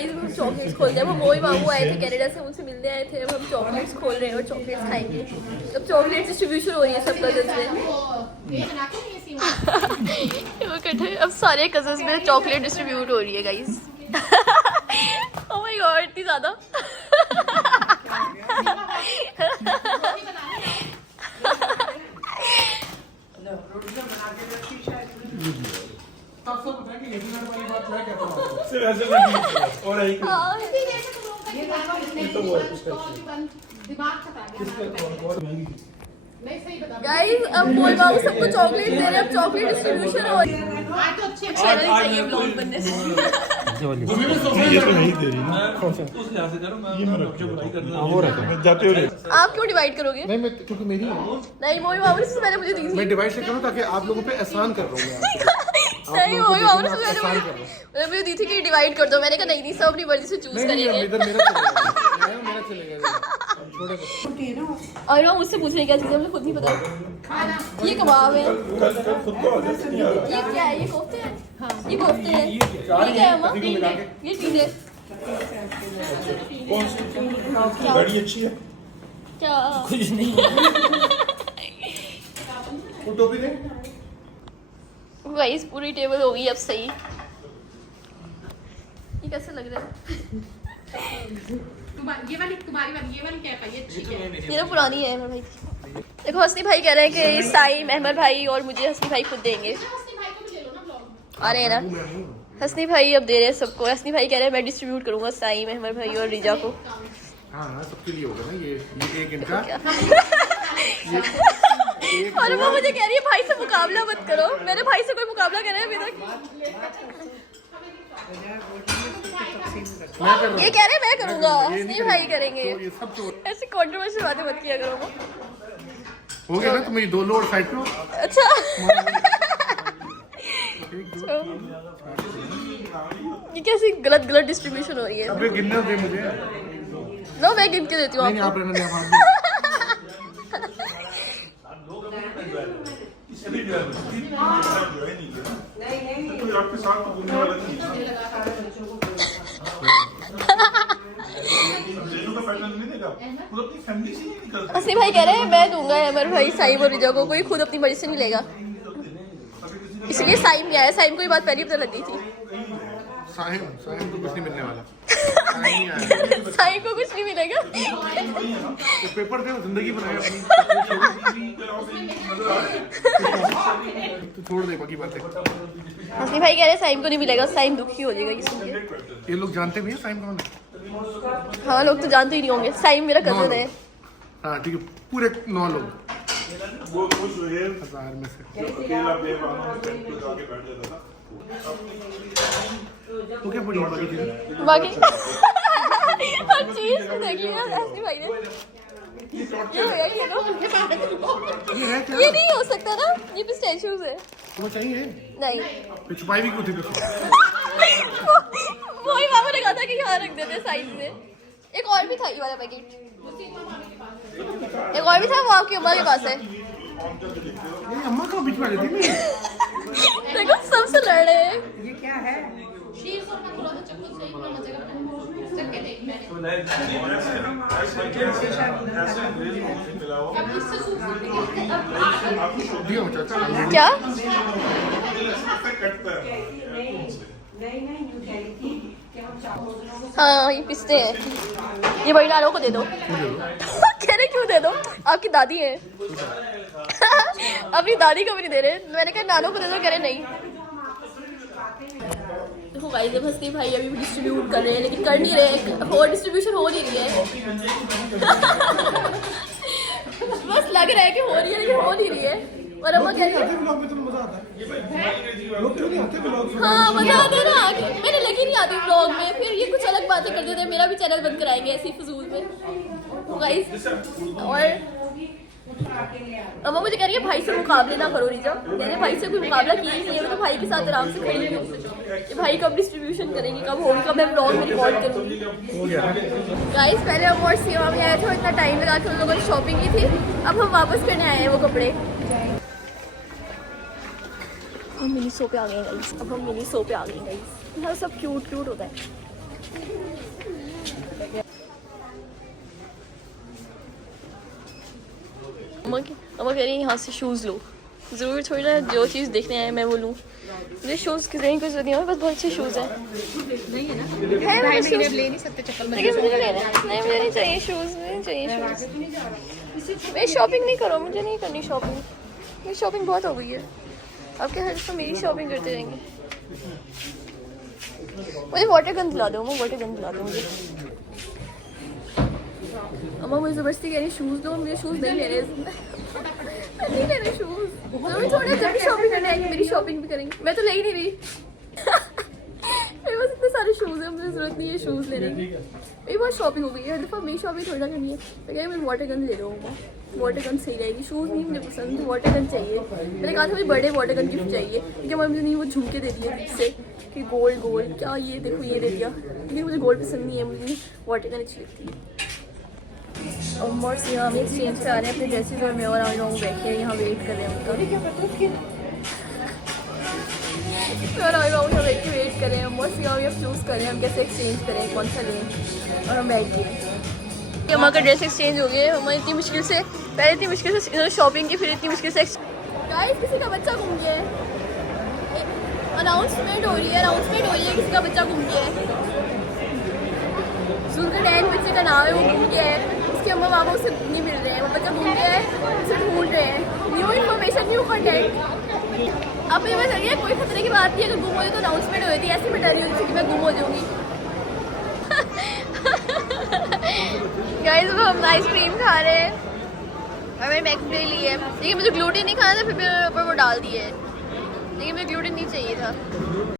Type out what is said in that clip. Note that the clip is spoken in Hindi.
चॉकलेट्स खोलते हैं। वो मोई बाबू आए थे कनाडा से, उनसे मिलने आए थे। अब हम चॉकलेट्स खोल रहे हैं और चॉकलेट्स खाएंगे। अब चॉकलेट डिस्ट्रीब्यूशन हो रही है सब कजन्स में। अब सारे कजन्स में चॉकलेट डिस्ट्रीब्यूट हो रही है गाइस। ओह माय गॉड, इतनी ज्यादा। गाइस अब मोई बाबू सबको चॉकलेट दे रहे हैं। अब चॉकलेट डिस्ट्रीब्यूशन हो रही है। चैनल चाहिए ब्लॉग बनने से। ये तो नहीं दे रही ना, उस लिहाज से करो। मैं जो बुराई करना वो रहता है, जाते हो। आप क्यों डिवाइड करोगे? नहीं, मैं क्योंकि मेरी है। नहीं, मोई बाबू से मैंने मुझे दी थी। मैं डिवाइड से करूं ताकि आप लोगों पे एहसान कर रहा हूं मैं। नहीं, मोई बाबू से मैंने मुझे दी थी कि डिवाइड कर दो। मैंने कहा नहीं, सब अपनी मर्जी से चूज करेंगे। इधर मेरा चलेगा। और मुझसे पूछ रही क्या चीज़ है, मुझे खुद नहीं पता। ये कबाब है, ये क्या है? ये कोफ्ते हैं। ये कोफ्ते हैं। ये क्या है अम्मा? ये चीज़ है बड़ी अच्छी है। क्या? कुछ नहीं। वो टोपी दे। गाइस पूरी टेबल हो गई अब सही। ये कैसे लग रहा है? ये वाली तुम्हारी वाली, ये वाली क्या है? ये ठीक है। ये तो पुरानी है भाई। देखो हसनी भाई कह रहे हैं कि साइम अहमद भाई और मुझे हसनी भाई खुद देंगे। आ रहे हैं ना हसनी भाई, अब दे रहे हैं सबको। हसनी भाई कह रहे हैं मैं डिस्ट्रीब्यूट करूंगा साइम अहमद भाई और रिजा को। हाँ सबके लिए होगा ना ये एक इनका। और वो मुझे कह रही है भाई से मुकाबला मत करो। मेरे भाई से कोई मुकाबला कर रहा है अभी तक? ये कह रहे हैं मैं करूंगा, हसनी भाई करेंगे। ऐसी कंट्रोवर्शियल बातें मत किया करो। हो गया ना, तुम्हें दो लोड साइड को। अच्छा ये कैसी गलत डिस्ट्रीब्यूशन हो रही है। अबे गिनने दे मुझे। नो, मैं गिन के देती हूँ नहीं, आप रहने दे, आप आपके साथ तो घूमने वाला नहीं। हसनी भाई कह रहे हैं मैं दूंगा अमर भाई साइम और रिजा को, कोई खुद अपनी मर्जी से नहीं लेगा। इसलिए साइम नहीं आया। साइम को ये बात पहले पता लग गई थी। साहिम को कुछ नहीं मिलने वाला। साइम को कुछ नहीं मिलेगा। तो पेपर दे, जिंदगी बनाए अपनी। तो छोड़ दे बाकी बातें। हसनी भाई कह रहे हैं साइम को नहीं मिलेगा, साइम दुखी हो जाएगा इसलिए। ये लोग जानते भी हैं साइम कौन है? हाँ, लोग तो जानते ही नहीं होंगे। साइम मेरा कजन है। हाँ ठीक है, पूरे 9 लोग। वो खुश हुए 1000 में से। अकेला बेवाना आगे बैठ जाता था। तो क्या पड़ी बाकी चीजें? बाकी हर चीज देख लिया हसनी भाई ने। ये हो गया, ये लो। ये है क्या? ये नहीं हो सकता ना, ये पिस्ताचियोज है। तुम्हें चाहिए? नहीं, फिर छुपाई भी क्यों थी? वही बाबू ने कहा था कि यहाँ रख देते साइड में। एक और भी था ये वाला पैकेट। एक और भी था, वो आपकी अम्मा के पास है। ये अम्मा का बीच में देती नहीं। देखो सबसे लड़ रहे हैं। ये क्या है? दियो चाचा। क्या? हाँ, ये पिस्ते हैं। ये बड़ी नालों को दे दो। कह रहे क्यों दे दो? आपकी दादी है। अपनी दादी को भी नहीं दे रहे। मैंने कहा नानों को दे दो, कह रहे नहीं। देखो गाइस, जब हसनी भाई अभी भी डिस्ट्रीब्यूट कर रहे हैं लेकिन कर नहीं रहे, और डिस्ट्रीब्यूशन हो नहीं रही है। बस लग रहा है कि हो रही है लेकिन हो नहीं रही है। और अम्मा कह रही है हाँ मजा आता है ना। मैंने लगी नहीं आती ब्लॉग में, फिर ये कुछ अलग बातें कर देते हैं। मेरा भी चैनल बंद कराएंगे ऐसी फजूल में। तो गाइस, और अम्मा मुझे कह रही है भाई से मुकाबले ना करो रिजा। मैंने भाई से कोई मुकाबला किया ही नहीं है। मैं तो भाई के साथ आराम से खड़ी हूँ कि भाई कब डिस्ट्रीब्यूशन करेंगे, कब होगी, कब मैं ब्लॉग में रिकॉर्ड करूँगी। गाइस पहले हम और सीमा में आए थे, इतना टाइम लगा के उन लोगों ने शॉपिंग की थी। अब हम वापस करने आए हैं वो कपड़े। हम मिनी शो पे आ गए गाइस। अब हम मिनी शो पे आ गए गाइस। यहाँ सब क्यूट होता है। मामा कह रही है यहाँ से शूज़ लो, ज़रूर थोड़ी ना जो चीज़ देखने आए मैं वो लूँ। मुझे शूज़ की नहीं कुछ नहीं है, बस बहुत अच्छे शूज़ हैं। नहीं है ना है भाई मेरे मेरे शूज़, ले नहीं सकते चप्पल में लेकिन मुझे लेना नहीं, मुझे नहीं चाहिए शूज़, नहीं चाहिए शूज़। मैं शॉपिंग नहीं करो, मुझे नहीं करनी शॉपिंग, मेरी शॉपिंग बहुत हो गई है। अब क्या हर तो मेरी शॉपिंग करते रहेंगे। मुझे वाटर गन दिला दो, मैं वाटर गन दिला दो मुझे। अम्मा मुझे ज़बरदस्ती कह रही शूज़ दो, मुझे शूज़ नहीं ले रहे, नहीं ले रहे शूज़। तो थोड़ा जब भी शॉपिंग करने आएंगे मेरी शॉपिंग भी करेंगे, मैं तो ले ही नहीं रही। मेरे पास इतने सारे शूज़ हैं, मुझे ज़रूरत नहीं है शूज़ लेने की। मेरी बहुत शॉपिंग हो गई है, हर दफ़ा मेरी शॉपिंग थोड़ा करनी है। मैं कह रही मैं वाटर गन ले रहा हूँ, वाटर गन सही रहेगी, शूज़ नहीं मुझे पसंद, वाटर गन चाहिए। मैंने कहा था मुझे बड़े वाटर गन गिफ्ट चाहिए, क्योंकि हमारे मुझे नहीं वो झुमके दे दिए जिससे कि गोल्ड गोल्ड क्या ये देखो ये दे दिया, लेकिन मुझे गोल्ड पसंद नहीं है, मुझे वाटर गन अच्छी लगती है। और से हम एक्सचेंज करा रहे हैं अपने ड्रेसेस और मैं और हम लोग बैठे हैं यहाँ वेट कर रहे हैं उनका। और हम लोग यहाँ बैठ के वेट कर रहे हैं, और से हम चूज़ कर रहे हैं हम कैसे एक्सचेंज करें, कौन सा लें, और हम बैठ गए। अम्मा का ड्रेस एक्सचेंज हो गया, हमारी इतनी मुश्किल से पहले इतनी मुश्किल से शॉपिंग की, फिर इतनी मुश्किल से गाइस किसी का बच्चा घूम गया है, अनाउंसमेंट हो रही है किसी का बच्चा घूम गया है। जुल्का डैन बच्चे का नाम है, वो घूम गया है, उसके अम्मा पापा उससे नहीं मिल रहे हैं, वो बच्चा घूम गया है, उसे ढूंढ रहे हैं। New information new content. अब ये बस लगी है कोई खतरे की बात नहीं है, अगर गुम हो जाए तो अनाउंसमेंट हो जाती है, ऐसी मैं डर रही हूँ कि मैं गुम हो जाऊँगी। गाइस अब हम आइसक्रीम खा रहे हैं और मैंने मैकडी ली है, लेकिन मुझे ग्लूटेन नहीं खाना था, फिर मैंने ऊपर वो डाल दिया है, लेकिन मुझे ग्लूटेन नहीं चाहिए था।